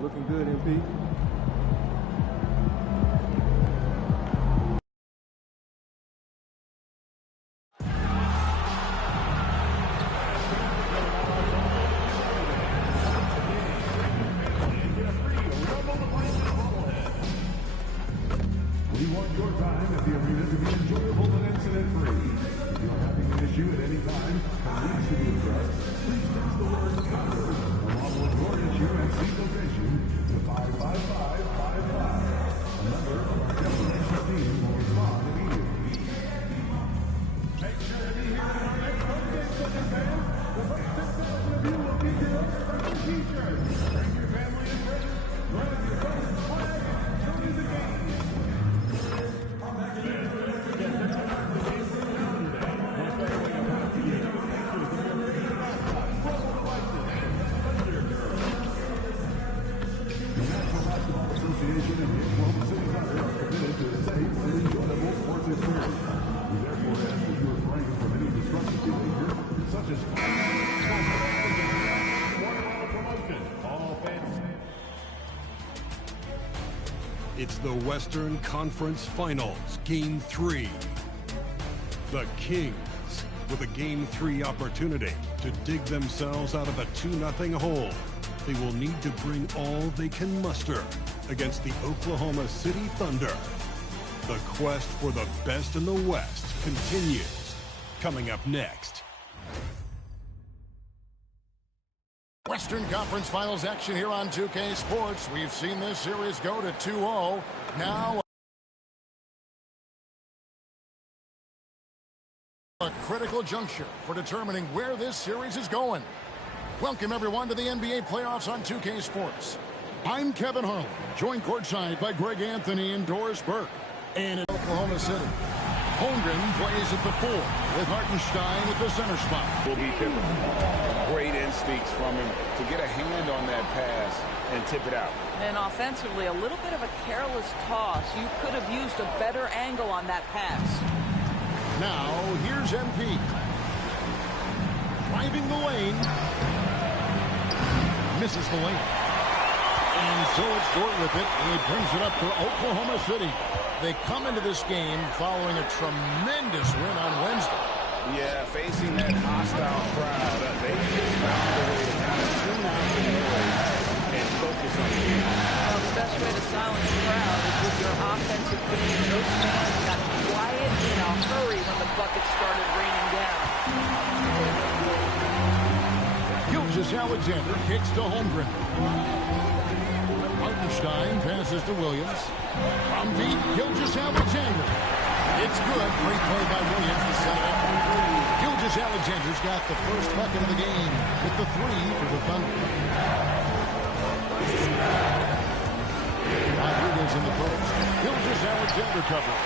Looking good, MP. We want your time at the arena to be enjoyable and incident-free. If you're having an issue at any time and needs to be addressed, please text the word "cover" along with your issue and seat location to 55555. A member of our destination team will respond immediately. Make sure to be here at our next home game, Southern fans. The first 6,000 of you will be here for t-shirts. Bring your family and friends. Grab your cousin's flag and join the game. Association and the Oklahoma City Thunder are committed to a safe and enjoyable sports experience. We therefore ask that you refrain from any destructive behavior, such as promotion. All fans. It's the Western Conference Finals, Game 3. The Kings, with a Game 3 opportunity to dig themselves out of a 2-0 hole. They will need to bring all they can muster against the Oklahoma City Thunder. The quest for the best in the West continues. Coming up next. Western Conference Finals action here on 2K Sports. We've seen this series go to 2-0. Now a critical juncture for determining where this series is going. Welcome, everyone, to the NBA playoffs on 2K Sports. I'm Kevin Harlan, joined courtside by Greg Anthony and Doris Burke. And in Oklahoma City, Holmgren plays at the 4, with Hartenstein at the center spot. Will be pivotal. Great instincts from him to get a hand on that pass and tip it out. And offensively, a little bit of a careless toss. You could have used a better angle on that pass. Now, here's MP. Driving the lane. Misses the lane. And so it's Dort with it, and he brings it up for Oklahoma City. They come into this game following a tremendous win on Wednesday. Yeah, facing that hostile crowd, they just found a way to kind of tune out the noise and focus on the game. Well, the best way to silence the crowd is with your offensive game. Those fans got quiet in a hurry when the buckets started raining down. Gilgeous-Alexander kicks to Holmgren. Hartenstein passes to Williams. From deep, Gilgeous-Alexander. It's good. Great play by Williams to set it up. Gilgeous-Alexander's got the first bucket of the game with the 3 for the Thunder. Rodriguez in the post. Gilgeous-Alexander cover.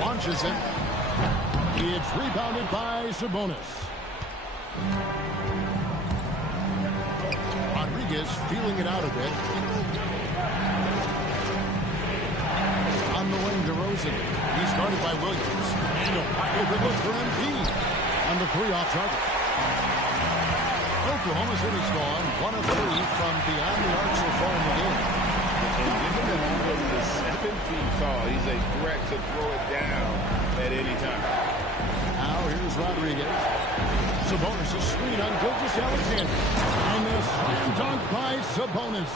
Launches it. It's rebounded by Sabonis. Rodriguez feeling it out a bit. On the wing, DeRozan. He's guarded by Williams. And a wide open look for MP. On the 3 off target. Oklahoma City's gone 1 of 3 from beyond the arc so far in the game. And given that he was 7 feet tall, he's a threat to throw it down at any time. Now here's Rodriguez. Sabonis' screen on Gilgeous-Alexander. And the slam dunk by Sabonis.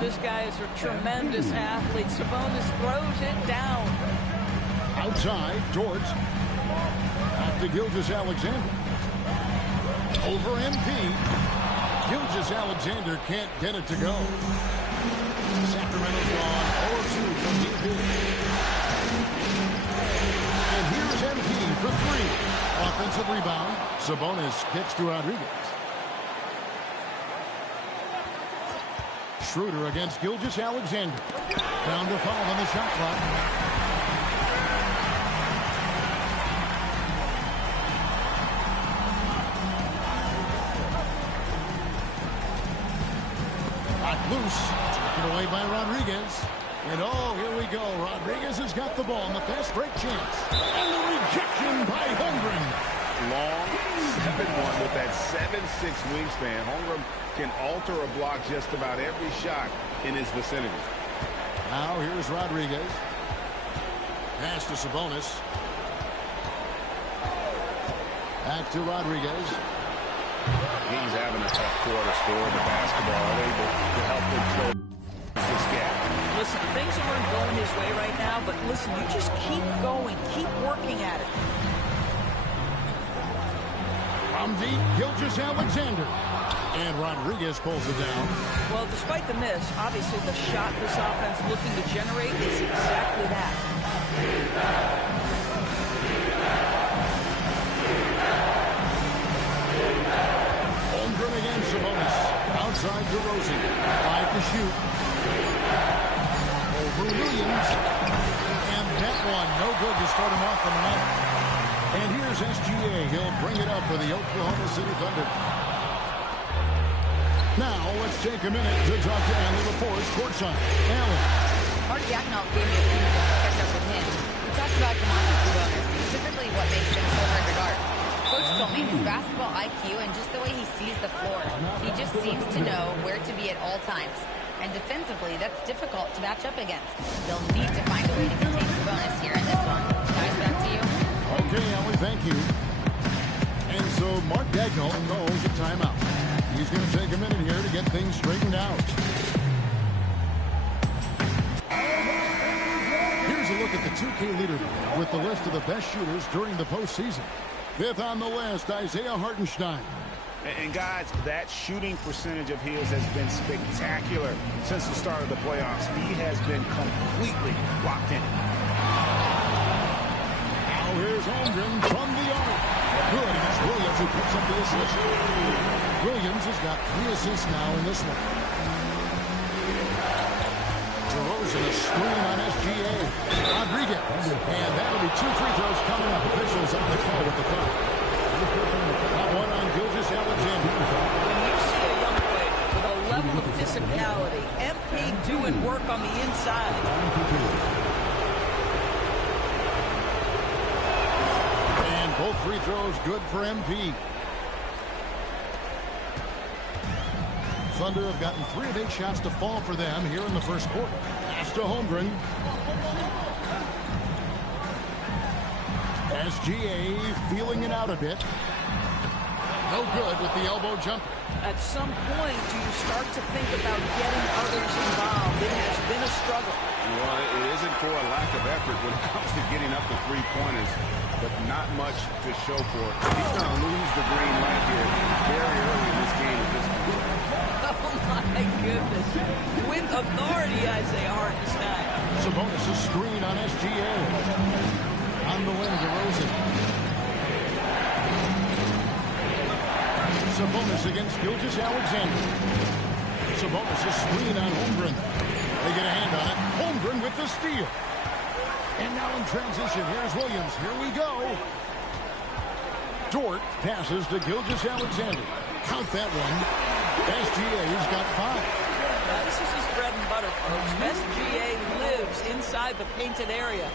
This guy is a tremendous athlete. Sabonis throws it down. Outside, Dort. Back to Gilgeous-Alexander. Over MP. Gilgeous-Alexander can't get it to go. Sacramento's gone 0-2 from deep in. And here's MP for 3. Offensive rebound. Sabonis kicks to Rodriguez. Schroeder against Gilgeous-Alexander. Down to 5 on the shot clock. Loose. Taken away by Rodriguez. And oh, here we go. Rodriguez has got the ball on the fast break chance. And the rejection by Holmgren. long, 7'1", with that 7'6" wingspan. Holmgren can alter a block just about every shot in his vicinity. Now here's Rodriguez. Pass to Sabonis. Back to Rodriguez. He's having a tough quarter, scoring the basketball, able to help them close this gap. Listen, things aren't going his way right now, but listen, you just keep going, keep working at it. From deep, Gilgeous-Alexander. And Rodriguez pulls it down. Well, despite the miss, obviously the shot this offense looking to generate is exactly that. Holmgren against Sabonis. Outside DeRozan. 5 to shoot. Over Williams. And that one, no good to start him off on the night. And here's SGA. He'll bring it up for the Oklahoma City Thunder. Now, let's take a minute to talk to Allen LaForce courtside. Allen. Mark Dagnall gave me a few minutes to catch up with him. We talked about Domantas Sabonis, specifically what makes him so hard to guard. Coach told me his basketball IQ and just the way he sees the floor. He just seems to know where to be at all times. And defensively, that's difficult to match up against. They'll need to find a way to contain Sabonis here in this one. Guys, back to you. Okay, Allen, thank you. And so Mark Dagnall calls a timeout. He's going to take a minute here to get things straightened out. Here's a look at the 2K leaderboard with the list of the best shooters during the postseason. Fifth on the list, Isaiah Hartenstein. And guys, that shooting percentage of his has been spectacular since the start of the playoffs. He has been completely locked in. Now here's Holmgren from the arc. Good, and it's Williams who picks up the assist. Williams has got 3 assists now in this one. DeRozan a screen on SGA. Rodriguez. And that'll be 2 free throws coming up. Officials on the call with the foul. That one on Gilgeous-Alexander. When you see a young player with a level of physicality, MP doing work on the inside. And both free throws good for MP. Thunder have gotten 3 of 8 shots to fall for them here in the first quarter. Pass to Holmgren. SGA feeling it out a bit. No good with the elbow jumper. At some point, do you start to think about getting others involved? It has been a struggle. Well, it isn't for a lack of effort when it comes to getting up the 3-pointers, but not much to show for it. He's going to lose the green light here very early in this game at this point. Oh, my goodness. With authority, Isaiah Hartenstein. Sabonis' screen on SGA. On the wing, DeRozan. Sabonis against Gilgeous-Alexander. Sabonis' screen on Holmgren. They get a hand on it. Holmgren with the steal. And now in transition, here's Williams. Here we go. Dort passes to Gilgeous-Alexander. Count that one. SGA's got 5. Now, this is his bread and butter, folks. SGA lives inside the painted area.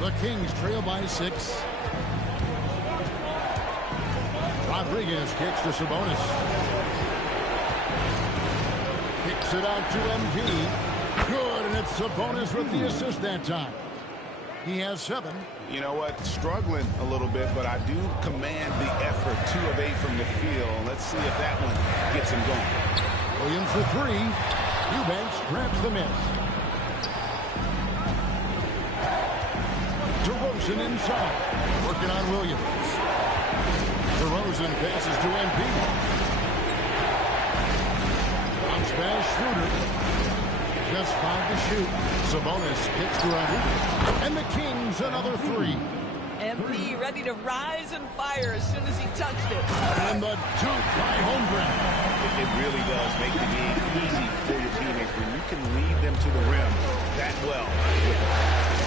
The Kings trail by 6. Rodriguez kicks to Sabonis. Kicks it out to MP. Good, and it's Sabonis with the assist that time. He has 7. You know what? Struggling a little bit, but I do command the effort. 2 of 8 from the field. Let's see if that one gets him going. Williams for 3. Eubanks grabs the miss. DeRozan inside. Working on Williams. DeRozan passes to MP. Bounce pass Schroeder. Just 5 to shoot. Sabonis kicks to Rodriguez. And the Kings another 3. MP ready to rise and fire as soon as he touched it. And the dunk by Holmgren. It really does make the game easy for your teammates when you can lead them to the rim that well with the pass.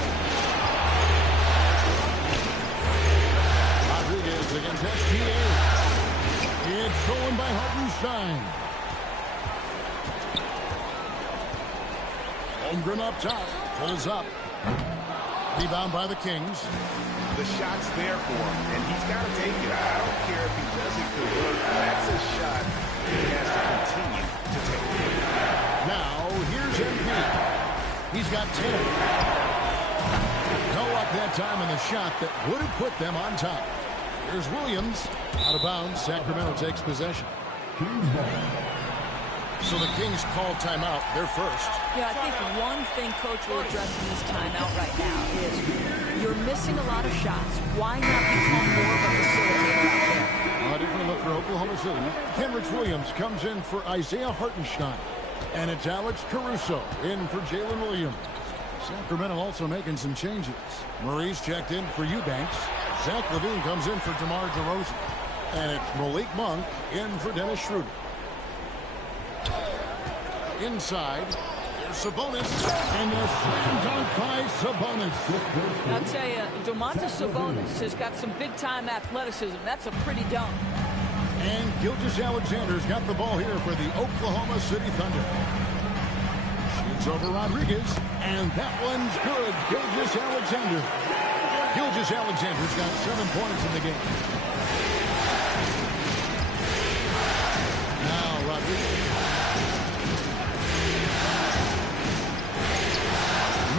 Rodriguez against SGA. It's stolen by Hartenstein. Holmgren up top. Pulls up. Rebound by the Kings. The shot's there for him, and he's got to take it. I don't care if he doesn't convert. That's a shot he has to continue to take. Now, here's MP. He's got 10. No luck that time in the shot that would have put them on top. Here's Williams. Out of bounds. Sacramento takes possession. So the Kings call timeout. They're first. Yeah, I think one thing Coach will address in this timeout right now is you're missing a lot of shots. Why not become more of a facilitator out there? A different look for Oklahoma City. Kenrich Williams comes in for Isaiah Hartenstein. And it's Alex Caruso in for Jalen Williams. Sacramento also making some changes. Murray's checked in for Eubanks. Zach LaVine comes in for DeMar DeRozan. And it's Malik Monk in for Dennis Schroeder. Inside, there's Sabonis, and a slam dunk by Sabonis. I'll tell you, Domantas Sabonis has got some big-time athleticism. That's a pretty dunk. And Gilgeous-Alexander's got the ball here for the Oklahoma City Thunder. Shoots over Rodriguez, and that one's good. Gilgeous-Alexander. Gilgeous-Alexander's got 7 points in the game. Now Rodriguez.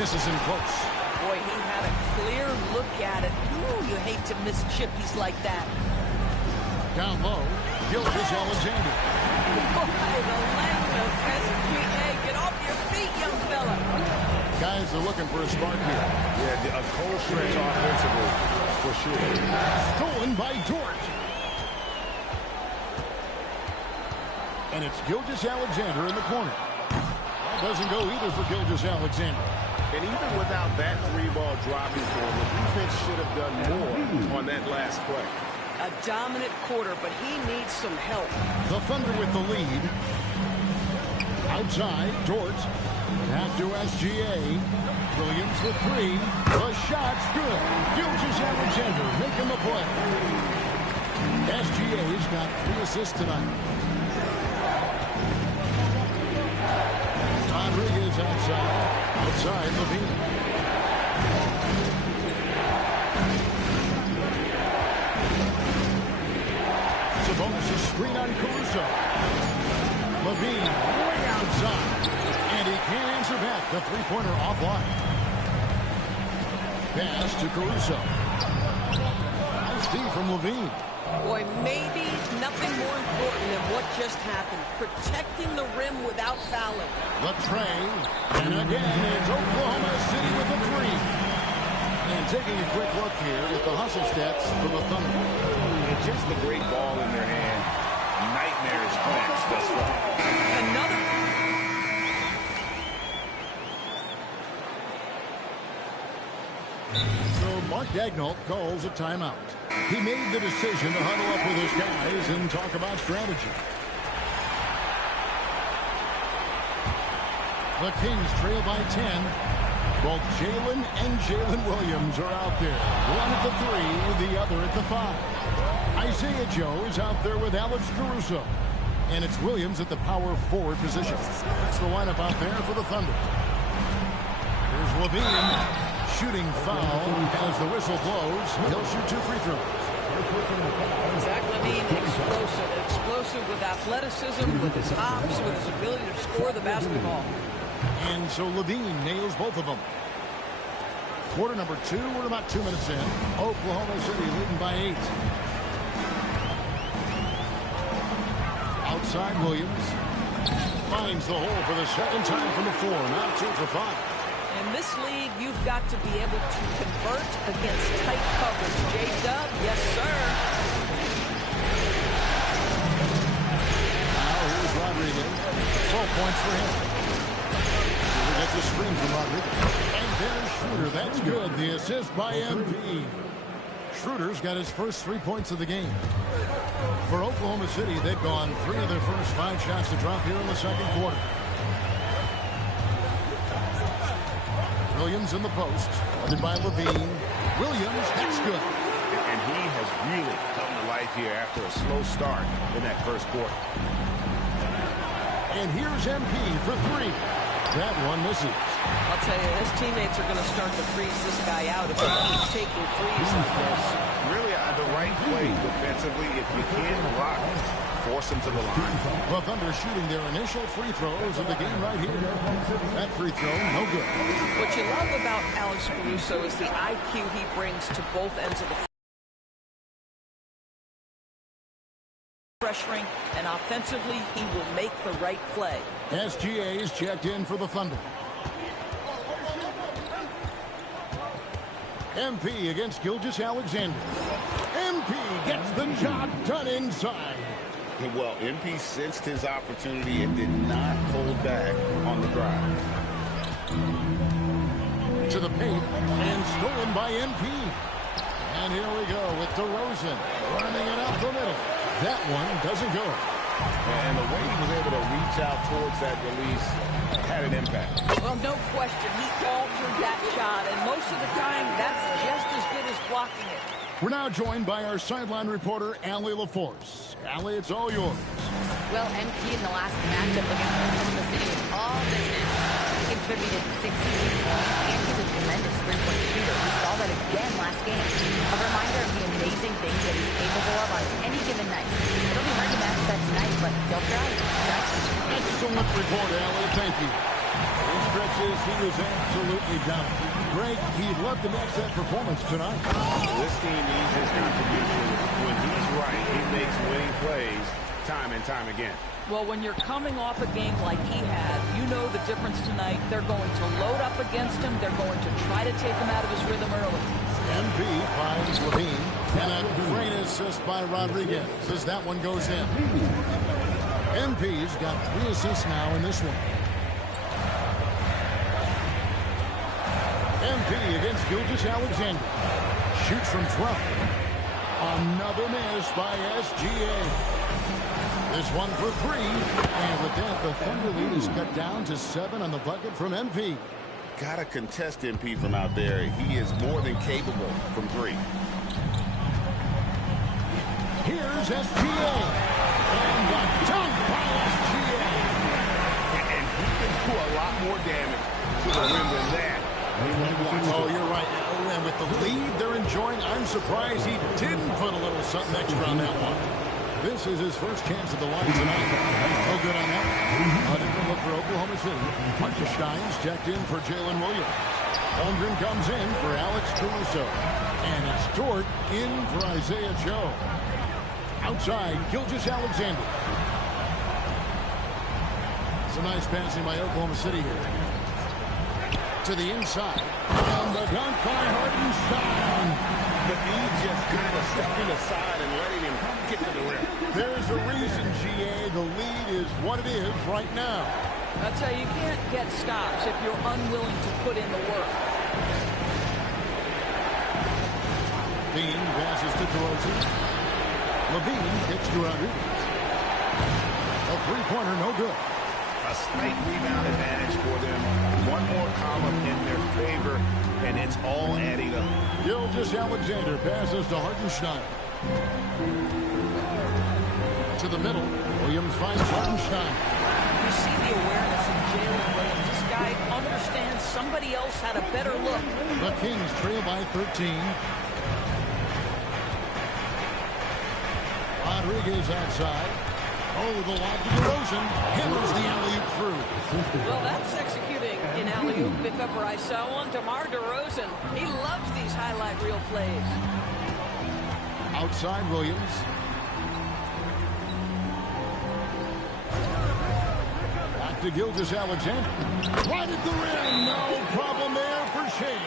Misses in close. Boy, he had a clear look at it. Ooh, you hate to miss chippies like that. Down low, Gilgeous-Alexander. Boy, the length of SGA. Get off your feet, young fella. Guys are looking for a spark here. Yeah, a cold stretch offensively, for sure. Stolen by Dort. And it's Gilgeous-Alexander in the corner. That doesn't go either for Gilgeous-Alexander. And even without that three-ball dropping for him, the defense should have done more on that last play. A dominant quarter, but he needs some help. The Thunder with the lead. Outside, Dort. Back to SGA. Williams with three. The shot's good. Gilgeous-Alexander making the play. SGA's got 3 assists tonight. Rodriguez outside. Outside, LaVine. Sabonis' screen on Caruso. LaVine way outside. And he can't answer back. The three-pointer offline. Pass to Caruso. Nice D from LaVine. Boy, maybe nothing more important than what just happened. Protecting the rim without fouling. The tray. And again, it's Oklahoma City with a three. And taking a quick look here at the hustle stats for the Thunder. It's just a great ball in their hand. Nightmares clinch thus far. Another. So Mark Daigneault calls a timeout. He made the decision to huddle up with his guys and talk about strategy. The Kings trail by 10. Both Jalen and Jalen Williams are out there. One at the 3, the other at the 5. Isaiah Joe is out there with Alex Caruso. And it's Williams at the power forward position. That's the lineup out there for the Thunder. Here's LaVine. Shooting foul as the whistle blows. He'll shoot 2 free throws. Zach LaVine, explosive. Explosive with athleticism, with his hops, with his ability to score the basketball. And so LaVine nails both of them. Quarter number 2, we're about 2 minutes in. Oklahoma City leading by 8. Outside Williams. Finds the hole for the second time from the floor. Now 2 for 5. In this league, you've got to be able to convert against tight coverage. J-Dub, yes, sir. Now here's Rodriguez. 12 points for him. Schroeder gets a screen from Rodriguez. And there's Schroeder. That's good. The assist by MP. Schroeder's got his first 3 points of the game. For Oklahoma City, they've gone 3 of their first 5 shots to drop here in the second quarter. Williams in the post. Guarded by LaVine. Williams, that's good. And he has really come to life here after a slow start in that first quarter. And here's MP for 3. That one misses. I'll tell you, his teammates are going to start to freeze this guy out if he keeps taking threes like this. Really, the right play defensively. If you can block, force him to the line. The Thunder shooting their initial free throws of the game right here. That free throw, no good. What you love about Alex Caruso is the IQ he brings to both ends of the pressuring, and offensively, he will make the right play. SGA is checked in for the Thunder. MP against Gilgeous-Alexander. MP gets the job done inside. Well, MP sensed his opportunity and did not hold back on the drive. To the paint, and stolen by MP. And here we go with DeRozan running it up the middle. That one doesn't go. And the way he was able to reach out towards that release had an impact. Well, no question, he altered that shot, and most of the time, that's just as good as blocking it. We're now joined by our sideline reporter, Allie LaForce. Allie, it's all yours. Well, MP in the last matchup against Oklahoma City was all business. He contributed 62 points, and he's a tremendous three-point shooter. We saw that again last game. A reminder of the amazing things that he's capable of on any given night. It'll be hard to match that tonight, but they'll try. Excellent report, Allie. Thank you. In stretches, he was absolutely down. Greg, he'd love to match that performance tonight. This team needs his contribution. When he's right, he makes winning plays time and time again. Well, when you're coming off a game like he had, you know the difference tonight. They're going to load up against him. They're going to try to take him out of his rhythm early. MP finds Levine. And a great assist by Rodriguez as that one goes in. MP's got 3 assists now in this one. MP against Gilgeous-Alexander. Shoots from 12. Another miss by SGA. This one for 3. And with that, the Thunder lead is cut down to 7 on the bucket from MP. Gotta contest MP from out there. He is more than capable from 3. Here's SGA. And the dunk by SGA. And he can do a lot more damage to the rim than that. Oh, you're right. And with the lead they're enjoying, I'm surprised he didn't put a little something extra on that one. This is his first chance at the line tonight. No good on that. A different look for Oklahoma City. Hartenstein's checked in for Jalen Williams. Holmgren comes in for Alex Caruso. And it's Dort in for Isaiah Joe. Outside, Gilgeous-Alexander. It's a nice passing by Oklahoma City here. To the inside. And the dunk by Hartenstein. But he just kind of stepping aside and letting him get to the rim. There's a reason, GA. The lead is what it is right now. That's how you can't get stops if you're unwilling to put in the work. Dean passes to DeRozan. Levine kicks to Rodriguez. A three-pointer, no good. A slight rebound advantage for them. One more column in their favor, and it's all adding up. Gilgeous-Alexander passes to Hartenstein. To the middle. Williams finds Hartenstein. You see the awareness of Jalen Williams. This guy understands somebody else had a better look. The Kings trail by 13. Rodriguez outside. Oh, the lob to DeRozan. Hammers the alley-oop through. Well, that's executing an alley-oop if ever I saw one. DeMar DeRozan, he loves these highlight reel plays. Outside Williams. Back to Gilgeous-Alexander. Right at the rim. No problem there for Shea.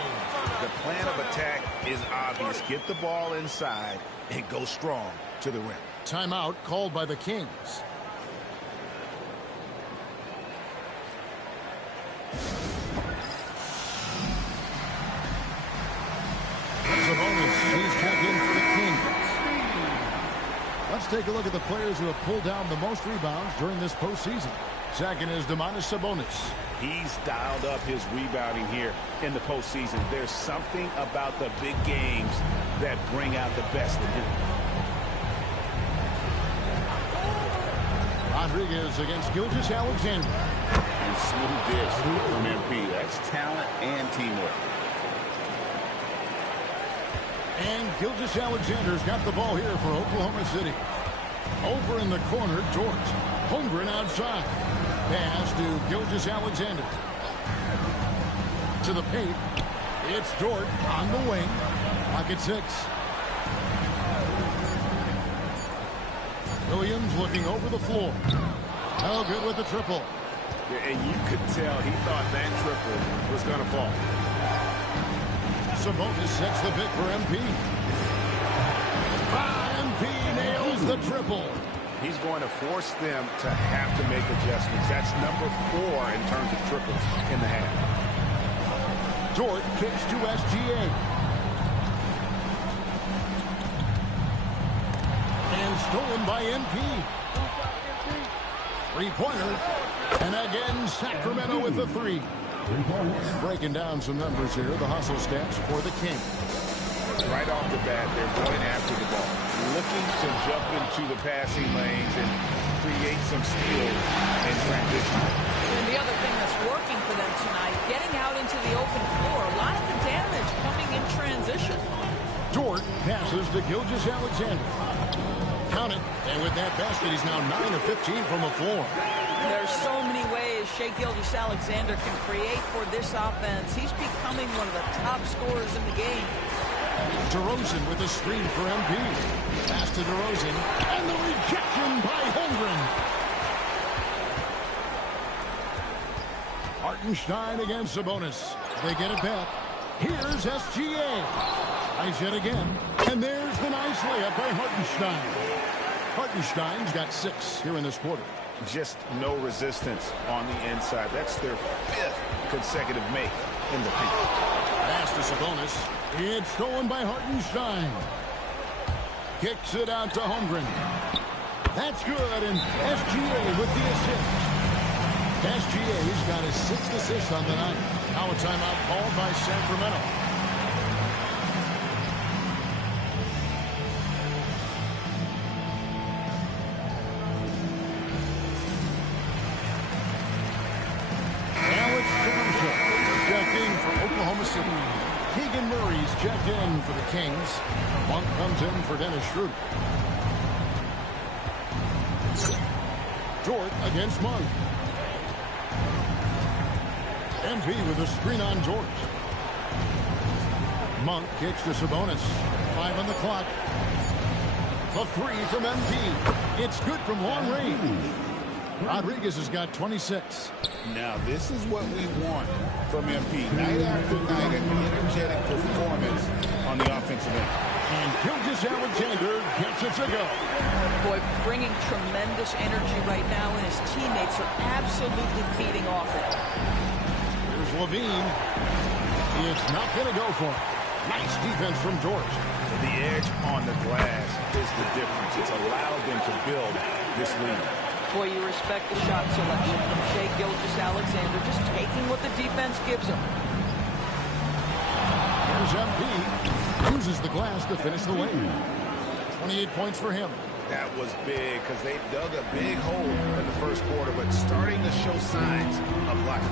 The plan of attack is obvious. Get the ball inside and go strong to the rim. Timeout called by the Kings. Sabonis, he's checked in for the Kings. Let's take a look at the players who have pulled down the most rebounds during this postseason. Second is Domantas Sabonis. He's dialed up his rebounding here in the postseason. There's something about the big games that bring out the best in him. Rodriguez against Gilgeous-Alexander. and smooth dish from MP. That's talent and teamwork. And Gilgeous-Alexander's got the ball here for Oklahoma City. Over in the corner, Dort. Holmgren outside. Pass to Gilgeous-Alexander. To the paint. It's Dort on the wing. Pocket 6. Williams looking over the floor. No good with the triple. Yeah, and you could tell he thought that triple was going to fall. Sabonis sets the pick for MP. MP nails the triple. He's going to force them to have to make adjustments. That's number 4 in terms of triples in the half. Dort kicks to SGA. And stolen by MP. Three-pointer. And again, Sacramento with the 3. Breaking down some numbers here. The hustle stats for the Kings. Right off the bat, they're going after the ball, looking to jump into the passing lanes and create some steals in transition. And the other thing that's working for them tonight, getting out into the open floor. A lot of the damage coming in transition. Dort passes to Gilgeous-Alexander. Count it. And with that basket, he's now 9 of 15 from the floor. There's so many ways Shai Gilgeous-Alexander can create for this offense. He's becoming one of the top scorers in the game. DeRozan with a screen for MP. Pass to DeRozan. And the rejection by Holmgren. Hartenstein against Sabonis. They get it back. Here's SGA. Nice hit again. And there's the nice layup by Hartenstein. Hartenstein's got 6 here in this quarter. Just no resistance on the inside. That's their 5th consecutive make in the paint. Pass to Sabonis. It's stolen by Hartenstein. Kicks it out to Holmgren. That's good, and SGA with the assist. SGA's got his 6th assist on the night. Now a timeout called by Sacramento. Oklahoma City. Keegan Murray's checked in for the Kings. Monk comes in for Dennis Schroeder. Dort against Monk. MP with a screen on Dort. Monk kicks to Sabonis. 5 on the clock. The 3 from MP. It's good from long range. Rodriguez has got 26. Now, this is what we want from MP. Night after night, an energetic performance on the offensive end. And Gilgeous-Alexander gets it to go. Boy, bringing tremendous energy right now, and his teammates are absolutely feeding off it. Here's Levine. It's not going to go for it. Nice defense from Dort. The edge on the glass is the difference. It's allowed them to build this lead. Boy, you respect the shot selection from Shai Gilgeous-Alexander, just taking what the defense gives him. Here's MP. Uses the glass to finish the lane. 28 points for him. That was big because they dug a big hole in the first quarter, but starting to show signs of life.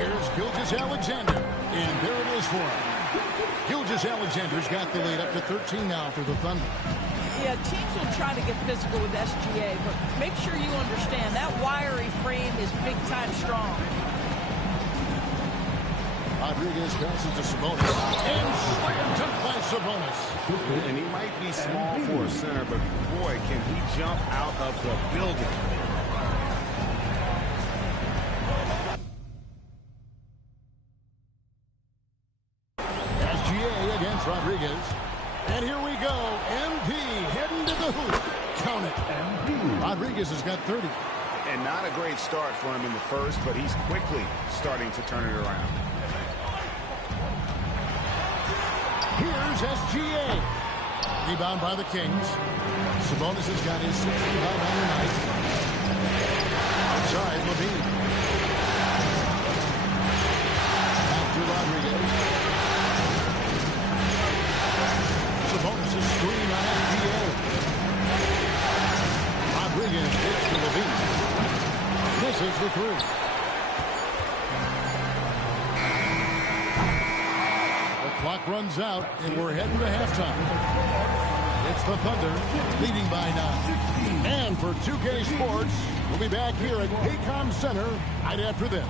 Here's Gilgeous-Alexander. And there it is for him. Gilgeous-Alexander's got the lead up to 13 now for the Thunder. Yeah, teams will try to get physical with SGA, but make sure you understand that wiry frame is big-time strong. Rodriguez passes to Sabonis. And slam dunk by Sabonis. And he might be small for a center, but boy, can he jump out of the building. SGA against Rodriguez. And here we go. MP heading to the hoop. Count it. Rodriguez has got 30. And not a great start for him in the first, but he's quickly starting to turn it around. Here's SGA. Rebound by the Kings. Sabonis has got his 6th rebound on the night. Outside, Levine. Back to Rodriguez. Sabonis' screen on SGA. Rodriguez gets to Levine. the three. The clock runs out, and we're heading to halftime. It's the Thunder, leading by 9. And for 2K Sports, we'll be back here at Paycom Center right after this.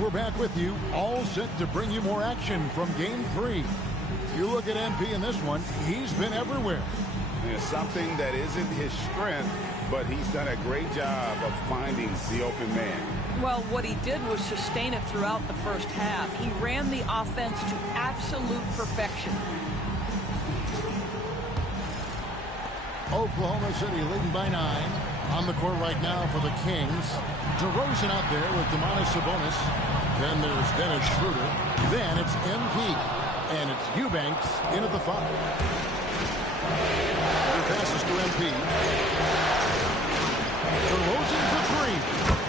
We're back with you, all set to bring you more action from Game 3. You look at MP in this one, he's been everywhere. It's something that isn't his strength, but he's done a great job of finding the open man. Well, what he did was sustain it throughout the first half. He ran the offense to absolute perfection. Oklahoma City leading by 9. On the court right now for the Kings. DeRozan out there with Sabonis. Then there's Dennis Schroeder. Then it's MP. And it's Eubanks in at the 5. He passes to MP. DeRozan for 3.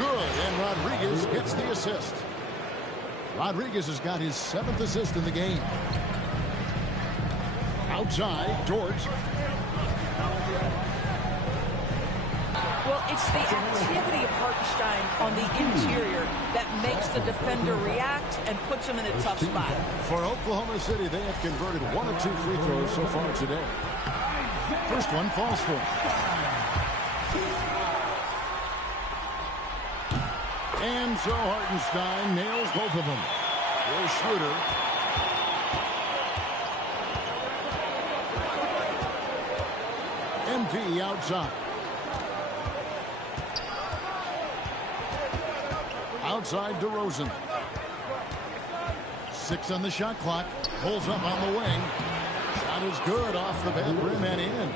Good. And Rodriguez gets the assist. Rodriguez has got his 7th assist in the game. Outside, George. Well, it's the activity of Hartenstein on the interior that makes the defender react and puts him in a tough spot. For Oklahoma City, they have converted 1 of 2 free throws so far today. First one falls for him. And so Hartenstein nails both of them. Here's Schroeder. MP outside. Outside DeRozan. 6 on the shot clock. Pulls up on the wing. Shot is good off the back rim and in.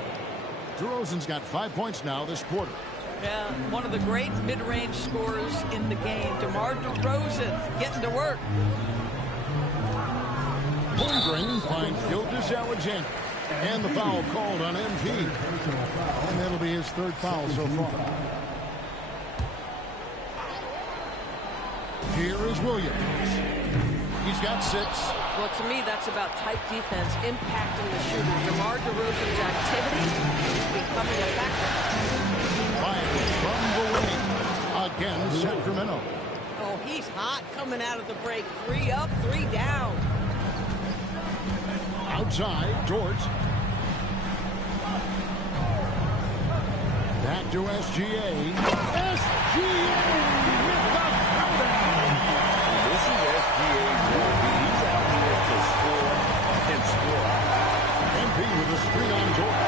DeRozan's got 5 points now this quarter. Yeah, one of the great mid-range scorers in the game. DeMar DeRozan getting to work. Holmgren finds Gilgeous-Alexander. And the foul called on MP. And that'll be his 3rd foul so far. Here is Williams. He's got 6. Well, to me, that's about tight defense impacting the shooter. DeMar DeRozan's activity is becoming a factor. Fires from the wing against Sacramento. Oh, he's hot coming out of the break. 3 up, 3 down. Outside, George. Back to SGA. SGA with the throwdown. This is SGA's role. He's out here to score and score. MP with a screen on George.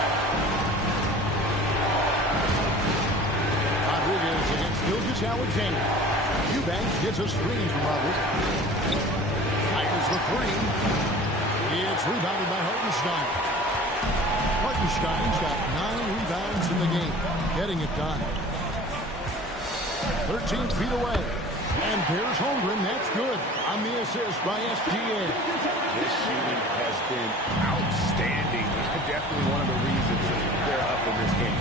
Rodriguez against Gilgeous-Alexander. Eubanks gets a screen from Rodriguez. Fires the 3. It's rebounded by Hartenstein. Hartenstein's got 9 rebounds in the game. Getting it done. 13 feet away. And there's Holmgren. That's good on the assist by SGA. This shooting has been outstanding. Definitely one of the reasons they're up in this game.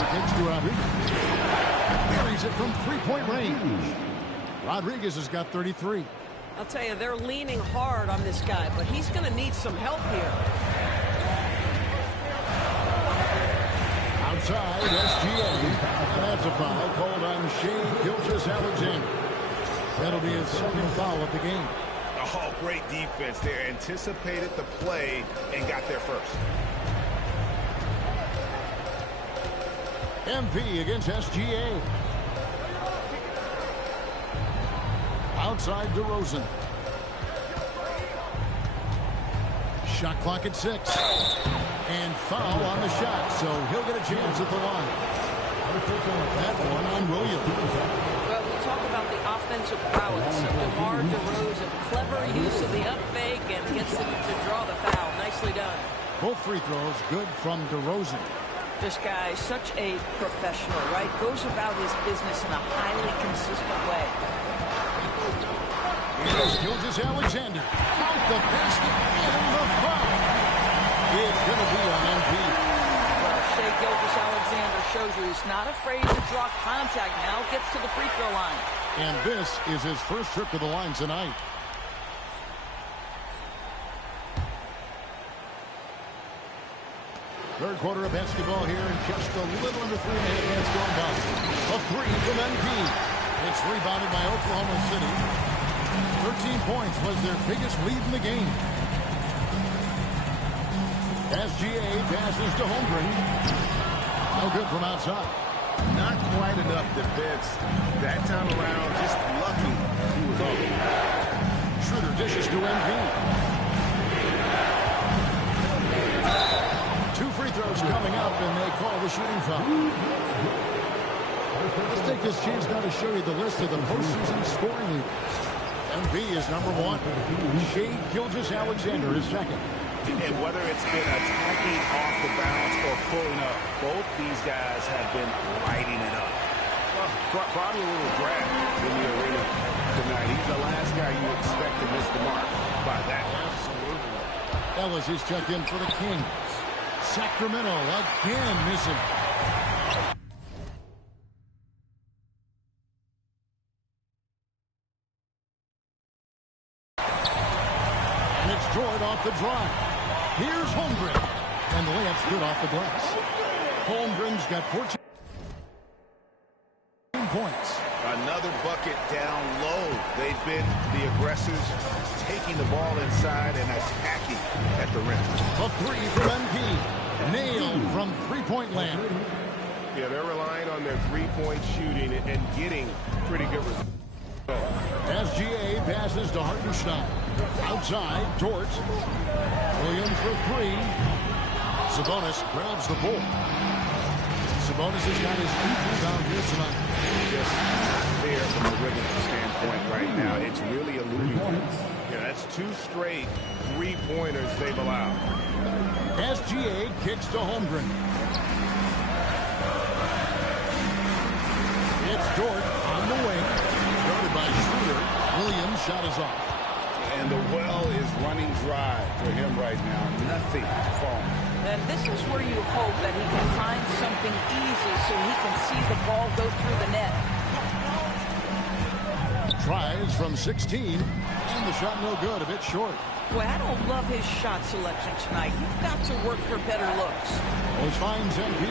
He gets to Rodriguez. Buries it from 3-point range. Rodriguez has got 33. I'll tell you, they're leaning hard on this guy, but he's going to need some help here. Outside, SGA. And that's a foul called on Shai Gilgeous-Alexander. That'll be his 2nd foul of the game. Oh, great defense there. Anticipated the play and got there first. MP against SGA. Outside DeRozan. Shot clock at 6. And foul on the shot, so he'll get a chance at the line. That one on Williams. Well, we talk about the offense offensive prowess of DeMar DeRozan. Clever use of the up fake and gets him to draw the foul. Nicely done. Both free throws good from DeRozan. This guy, such a professional, right? Goes about his business in a highly consistent way. Here's Gilgeous-Alexander. Count the basket and the foul. It's going to be on MP. Well, Shai Gilgeous-Alexander shows you he's not afraid to draw contact. Now gets to the free throw line. And this is his first trip to the line tonight. Third quarter of basketball here, and just a little under 3.5 minutes gone by. A three from MP. It's rebounded by Oklahoma City. 13 points was their biggest lead in the game. SGA passes to Holmgren. No good from outside. Not quite enough defense. That time around, just lucky he was open. Schroeder dishes to MP. Two free throws coming up, and they call the shooting foul. Let's take this chance now to show you the list of the postseason scoring leaders. MP is number one. Shai Gilgeous-Alexander is second. And whether it's been attacking off the bounce or pulling up, both these guys have been lighting it up. Probably a little drag in the arena tonight. He's the last guy you expect to miss the mark by that. Absolutely. Ellis is checked in for the Kings. Sacramento again missing. And it's Jordan off the drive. Here's Holmgren. And the layup's good off the glass. Holmgren's got 14 points. Another bucket down low. They've been the aggressors, taking the ball inside and attacking at the rim. A three from MP. Nailed from three-point land. Yeah, they're relying on their three-point shooting and getting pretty good results. SGA passes to Hartenstein. Outside, Dort. Williams for three. Sabonis grabs the ball. Sabonis has got his 8th rebound here tonight. Just not there from a rhythm standpoint right now. It's really eluding. Yeah, that's two straight three-pointers they've allowed. SGA kicks to Holmgren. It's Dort on the wing. Guarded by Schroeder. Williams' shot is off. And the well is running dry for him right now. Nothing falling. And this is where you hope that he can find something easy so he can see the ball go through the net. Tries from 16, and the shot no good, a bit short. Boy, I don't love his shot selection tonight. You've got to work for better looks. Always finds MP.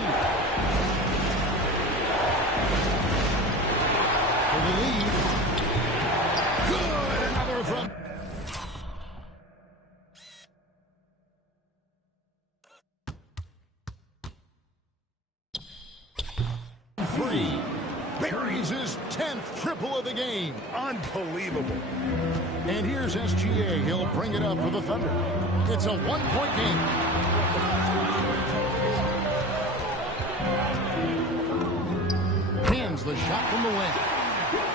For the lead. Good, another from... Three. Buries his 10th triple of the game. Unbelievable. And here's SGA. He'll bring it up for the Thunder. It's a one-point game. Hands the shot from the wing.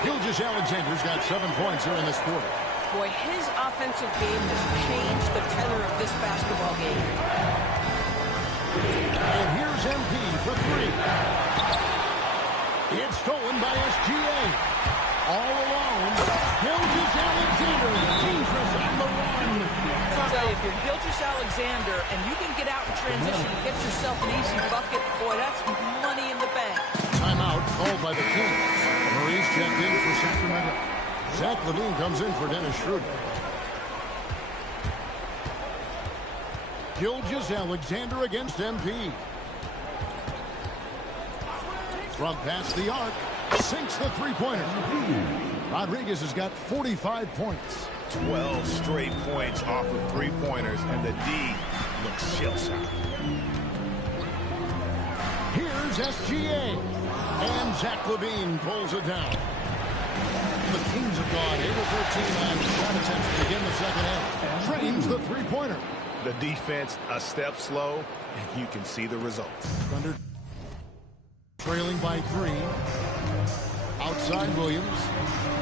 Gilgeous-Alexander's got 7 points here in this quarter. Boy, his offensive game has changed the tenor of this basketball game. And here's MP for three. It's stolen by SGA. All alone. Gilgeous-Alexander, dangerous on the run. I'll tell you, if you're Gilgeous-Alexander and you can get out in transition and get yourself an easy bucket, boy, that's money in the bank. Timeout called by the Kings. Maurice checked in for Sacramento. Zach LaVine comes in for Dennis Schroeder. Gilgeous-Alexander against MP. From past the arc, sinks the three-pointer. Rodriguez has got 45 points. 12 straight points off of three-pointers, and the D looks shell-shocked. Here's SGA. And Zach LaVine pulls it down. The Kings have gone 8 of 13 on shot attempts to begin the second half. Trains the three-pointer. The defense a step slow, and you can see the results. Thunder trailing by 3. Outside. outside Williams.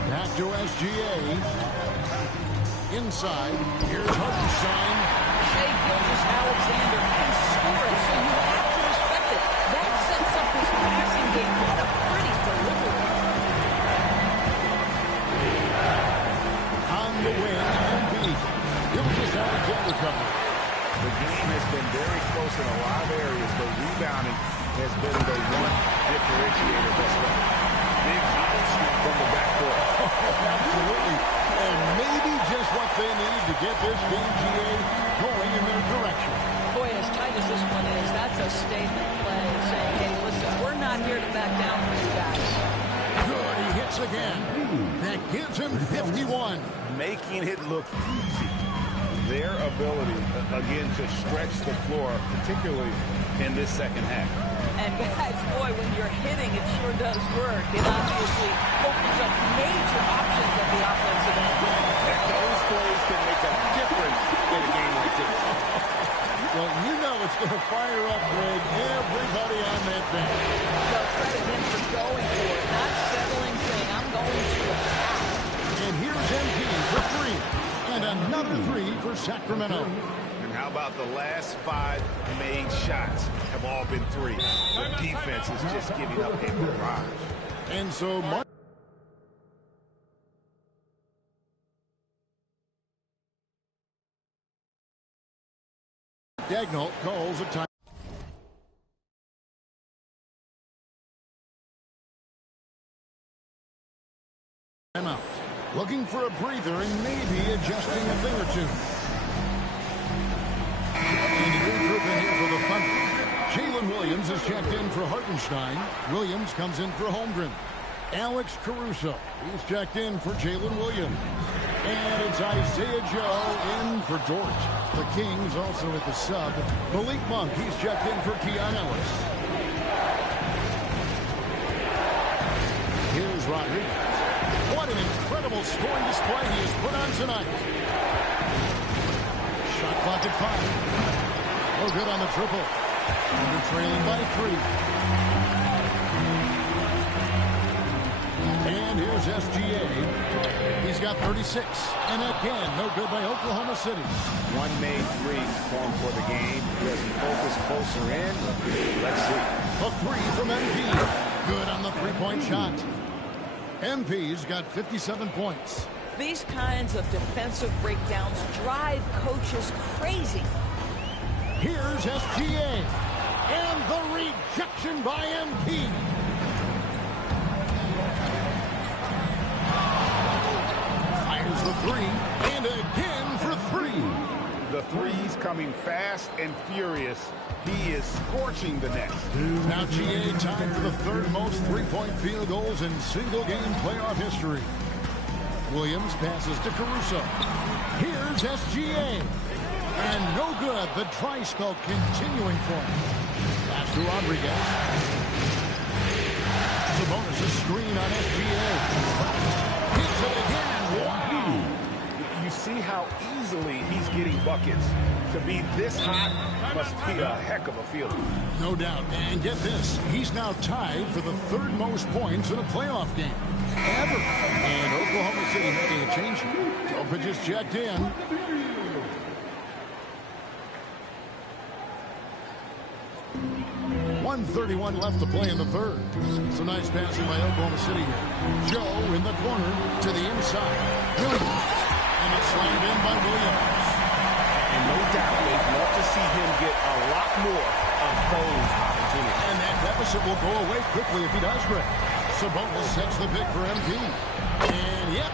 Back to SGA. Inside. Here's Hartenstein. Shai Gilgeous-Alexander can score it, so you have to respect it. That sets up his passing game with a pretty deliberate one. On the wing, MP. Gilgeous-Alexander cover. The game has been very close in a lot of areas, but rebounding has been the one differentiator thus far. Big hot streak from the backcourt. Absolutely. And maybe just what they need to get this game, GA, going in their direction. Boy, as tight as this one is, that's a statement play saying, hey, listen, we're not here to back down for you guys. Good, he hits again. That gives him 51. Making it look easy. Their ability, again, to stretch the floor, particularly in this second half. And guys, boy, when you're hitting, it sure does work. It obviously opens up major options at the offensive end. And those plays can make a difference in a game like this. Well, you know it's going to fire up, Greg, everybody on that bench. Well, credit him for going for it, not settling, saying, I'm going to attack. And here's MP for three. And another three for Sacramento. And how about the last 5 made shots have all been threes? The defense is just giving up a barrage. And so Mark Dagnall calls a time. Timeout. Looking for a breather and maybe adjusting a thing or two. And a good group in here for the Thunder. Jalen Williams is checked in for Hartenstein. Williams comes in for Holmgren. Alex Caruso, he's checked in for Jalen Williams. And it's Isaiah Joe in for Dort. The Kings also at the sub. Malik Monk, he's checked in for Keon Ellis. Here's Rodriguez. What an incredible scoring display he has put on tonight. Shot clock at 5. No good on the triple. And they're trailing by 3. And here's SGA. He's got 36. And again, no good by Oklahoma City. One made three formed for the game. Does he focus closer in? Let's see. A 3 from MP. Good on the three-point shot. MP's got 57 points. These kinds of defensive breakdowns drive coaches crazy. Here's SGA. And the rejection by MP. Fires the 3. And again for 3. The threes coming fast and furious. He is scorching the net. Now GA tied for the third most three-point field goals in single-game playoff history. Williams passes to Caruso. Here's SGA. And no good. The dry spell continuing for him. Pass to Rodriguez. Sabonis' screen on SGA. Hits it again. Wow. You see how easily he's getting buckets. To be this hot must be a heck of a feeling. No doubt. And get this. He's now tied for the third most points in a playoff game ever. And Oklahoma City making a change here. Topic just checked in. .131 left to play in the third. So nice passing by Oklahoma City here. Joe in the corner to the inside. Williams. And it's slammed in by Williams. And no doubt they'd love to see him get a lot more of those opportunities. And that deficit will go away quickly if he does, Greg. Sabonis sets the pick for MP. And yep,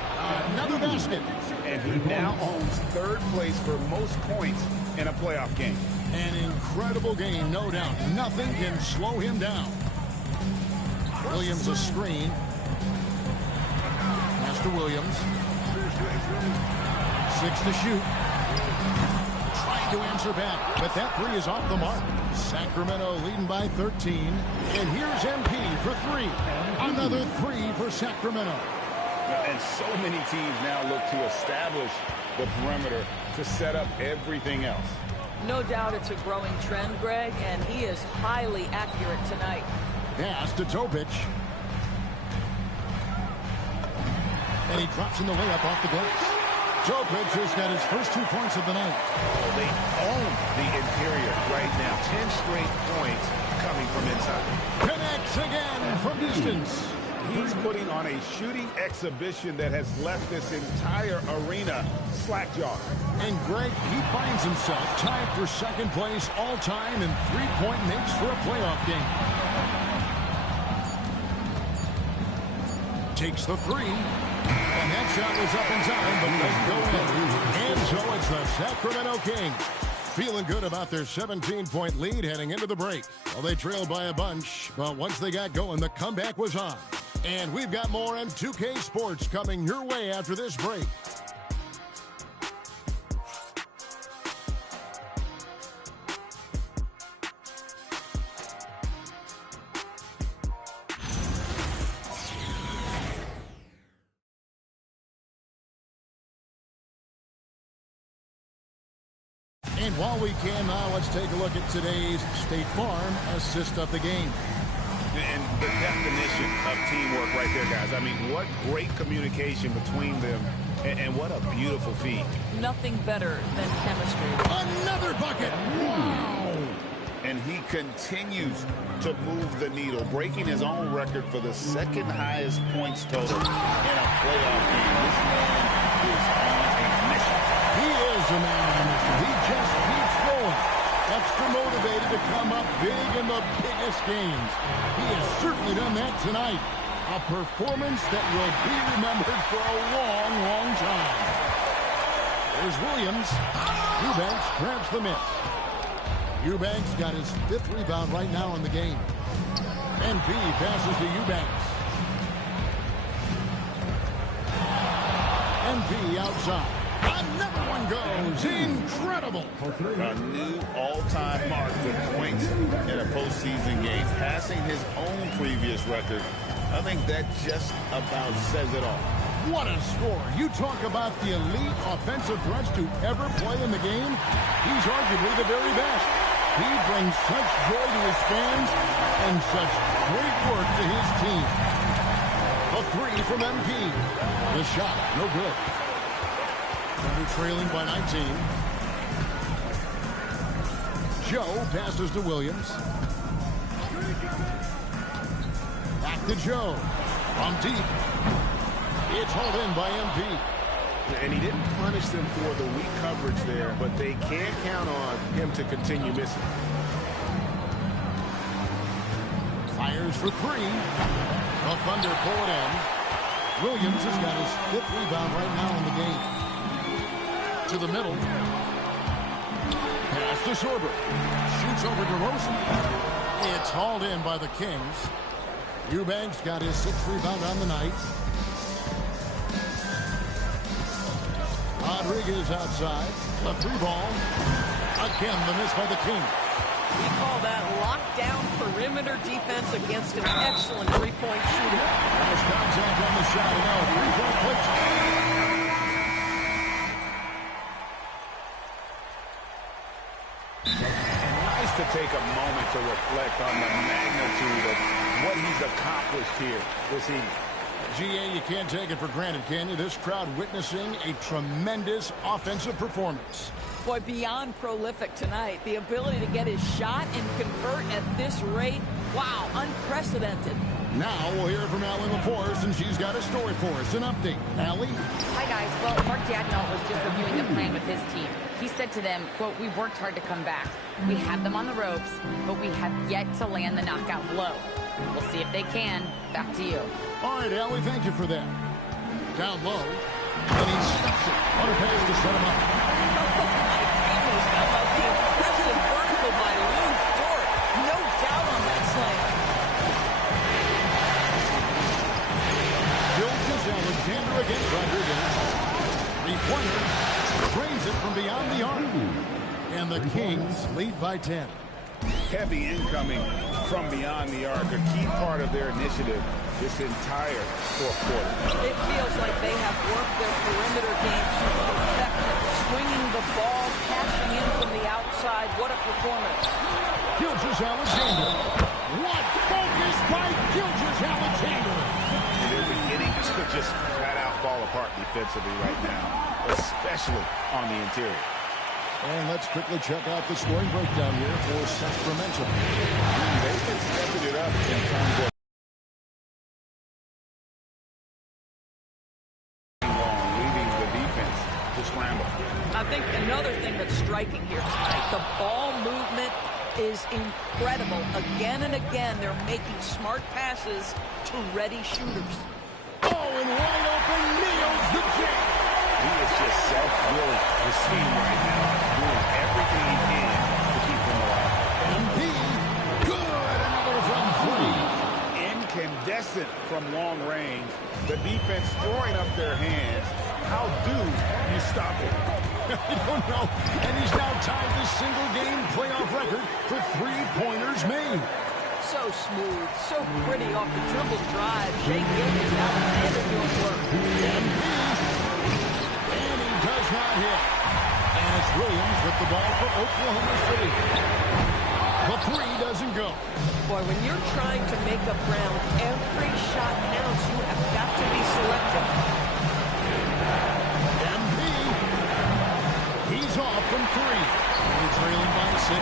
another basket. And he now owns third place for most points in a playoff game. An incredible game, no doubt. Nothing can slow him down. Williams a screen. Pass to Williams. 6 to shoot. Trying to answer back, but that 3 is off the mark. Sacramento leading by 13. And here's MP for 3. Another 3 for Sacramento. And so many teams now look to establish the perimeter to set up everything else. No doubt it's a growing trend, Greg, and he is highly accurate tonight. Pass to Topic. And he drops in the layup off the glass. Jokic has got his first 2 points of the night. Oh, they own the interior right now. 10 straight points coming from inside. Connects again from distance. He's putting on a shooting exhibition that has left this entire arena slack-jawed. And Greg, he finds himself tied for second place all-time in three-point makes for a playoff game. Takes the three. And that shot was up in time, but doesn't go in. And so it's the Sacramento Kings. Feeling good about their 17-point lead heading into the break. Well, they trailed by a bunch, but once they got going, the comeback was on. And we've got more on 2K Sports coming your way after this break. And while we can now, let's take a look at today's State Farm assist of the game. And the definition of teamwork right there, guys. I mean, what great communication between them, and what a beautiful feat. Nothing better than chemistry. Another bucket! Wow! And he continues to move the needle, breaking his own record for the second highest points total in a playoff game. This man is on a mission. He is a man on a mission. He just keeps going. Extra motivated to come up big in the biggest games. He has certainly done that tonight. A performance that will be remembered for a long, long time. There's Williams. Eubanks grabs the miss. Eubanks got his 5th rebound right now in the game. NP passes to Eubanks. NP outside. Another one goes. Incredible. A new all-time mark for points in a postseason game. Passing his own previous record. I think that just about says it all. What a score. You talk about the elite offensive threats to ever play in the game. He's arguably the very best. He brings such joy to his fans and such great work to his team. A three from MP. The shot, no good. They're trailing by 19. Joe passes to Williams. Back to Joe. From deep. It's hauled in by MP. And he didn't punish them for the weak coverage there, but they can't count on him to continue missing. Fires for three. The Thunder pull it in. Williams has got his 5th rebound right now in the game. To the middle. Pass to Sorber. Shoots over to Rosen. It's hauled in by the Kings. Eubanks got his 6th rebound on the night. Rodriguez outside. The three ball. Again, the miss by the Kings. We call that lockdown perimeter defense against an excellent three-point shooter. Nice contact on the shot. And now a three-point play. Nice to take a moment to reflect on the magnitude of what he's accomplished here this evening. GA, you can't take it for granted, can you? This crowd witnessing a tremendous offensive performance. Boy, beyond prolific tonight. The ability to get his shot and convert at this rate, wow, unprecedented. Now we'll hear from Allie LaForce, and she's got a story for us. An update. Allie? Hi, guys. Well, Mark Dadnall was just reviewing the plan with his team. He said to them, quote, "We worked hard to come back. We had them on the ropes, but we have yet to land the knockout blow. We'll see if they can." Back to you. All right, Allie, thank you for that. Down low, and he stops it. On a pass to set him up. Oh, my goodness, how about the impressive vertical by Lou Dort? No doubt on that slam. Gilgeous Alexander against Rodriguez. Three-pointer. Drains it from beyond the arc. And the Kings lead by 10. Heavy incoming from beyond the arc, a key part of their initiative this entire fourth quarter. It feels like they have worked their perimeter game to perfection. Swinging the ball, cashing in from the outside. What a performance. Gilgeous Alexander. What focus by Gilgeous Alexander. And they're beginning to just flat out fall apart defensively right now, especially on the interior. And let's quickly check out the scoring breakdown here for Sacramento. They've been stepping it up in terms of leaving the defense to scramble. I think another thing that's striking here tonight, the ball movement is incredible. Again and again, they're making smart passes to ready shooters. Oh, and wide open, nails the jam. He is just self-willing this team right now, doing everything he can to keep them alive. MP, good, another from three. Incandescent from long range. The defense throwing up their hands. How do you stop it? I don't know. And he's now tied the single-game playoff record for three-pointers made. So smooth, so pretty off the dribble drive. Shea Gilgeous-Alexander doing work. MP, and he does not hit. And it's Williams with the ball for Oklahoma City. The three doesn't go. Boy, when you're trying to make up ground, every shot counts. You have got to be selective. MP, he's off from three. We're trailing by 6.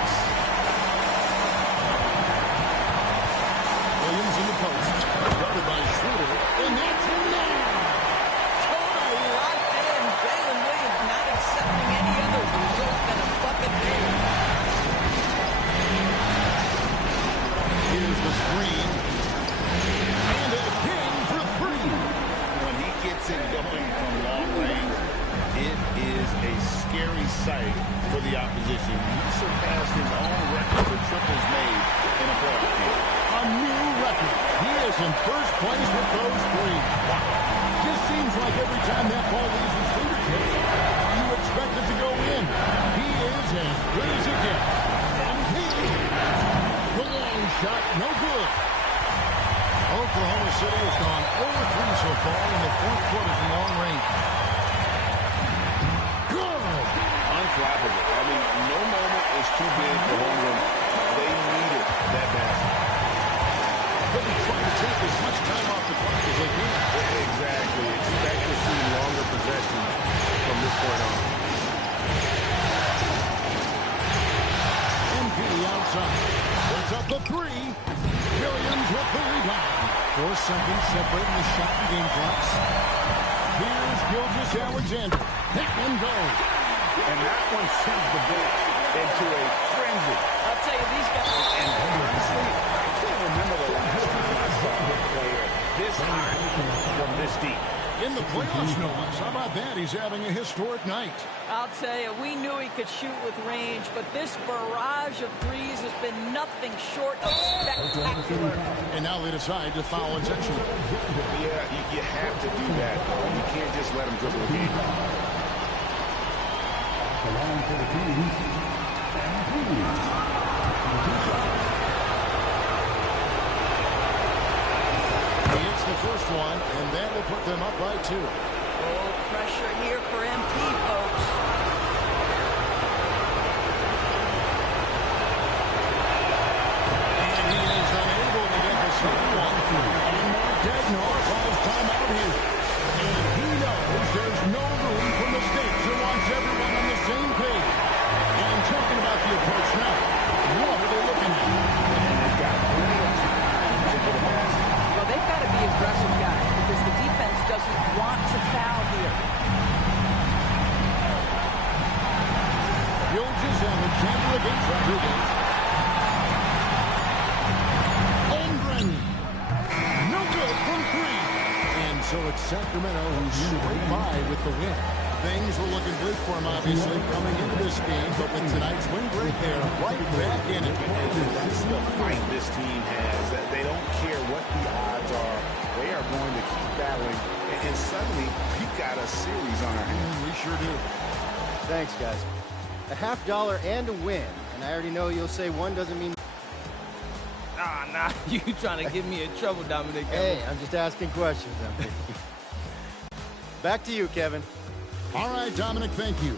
Williams in the post. Guarded by Schroeder. And that's in there. Totally locked in. Jalen Williams not accepting any other result than a bucket there. Here's the screen. And a king for three. When he gets it going from long range, it is a scary sight for the opposition. He surpassed his own record for triples made in a playoff game. A new record. He is in first place with those three. Wow. Just seems like every time that ball leaves his fingertips, you expect it to go in. He is as good as it gets. MP. The long shot, no good. Oklahoma City has gone 0-3 so far in the fourth quarter from long range. Good. Unflappable. I mean, no moment is too big for home run. They needed that basket. They'll be trying to take as much time off the clock as they can. Exactly. Expect to see longer possession from this point on. MP outside. Puts up the three. Williams with the rebound. 4 seconds separating the shot and game clocks. Here's Gilgeous-Alexander. That one goes. And that one sends the bench into a frenzy. I'll tell you, these guys. And honestly, I can't remember the last time I saw a player this high from this deep. In the playoffs, no less. How about that? He's having a historic night. I'll tell you, we knew he could shoot with range, but this barrage of threes has been nothing short of spectacular. And now they decide to foul intentionally. Yeah, you have to do that, though. You can't just let him dribble the game. The line for the Kings. He hits the first one, and that will put them up by 2. Oh, pressure here for MP, folks. And he is unable to get the second one. And Mark Degnar calls timeout here. And he knows there's no room for mistakes. He wants everyone on the same page. And talking about the approach now, what are they looking at? And they've got plenty of time to get a basket. Well, they've got to be aggressive, guys, because the defense doesn't want to foul here. Gilgeous-Alexander against Rodriguez. Holmgren. No good from 3. And so it's Sacramento who's straight by with the win. Things were looking bleak for him, obviously, coming into this game, but with tonight's win break, they're right back in it. And that's the fight this team has. They don't care what the odds are. They are going to keep battling. And suddenly, we've got a series on our hands. We sure do. Thanks, guys. A $50 and a win. And I already know you'll say one doesn't mean... Nah, you trying to get me in trouble, Dominic. Hey, I'm just asking questions. Back to you, Kevin. All right, Dominic, thank you.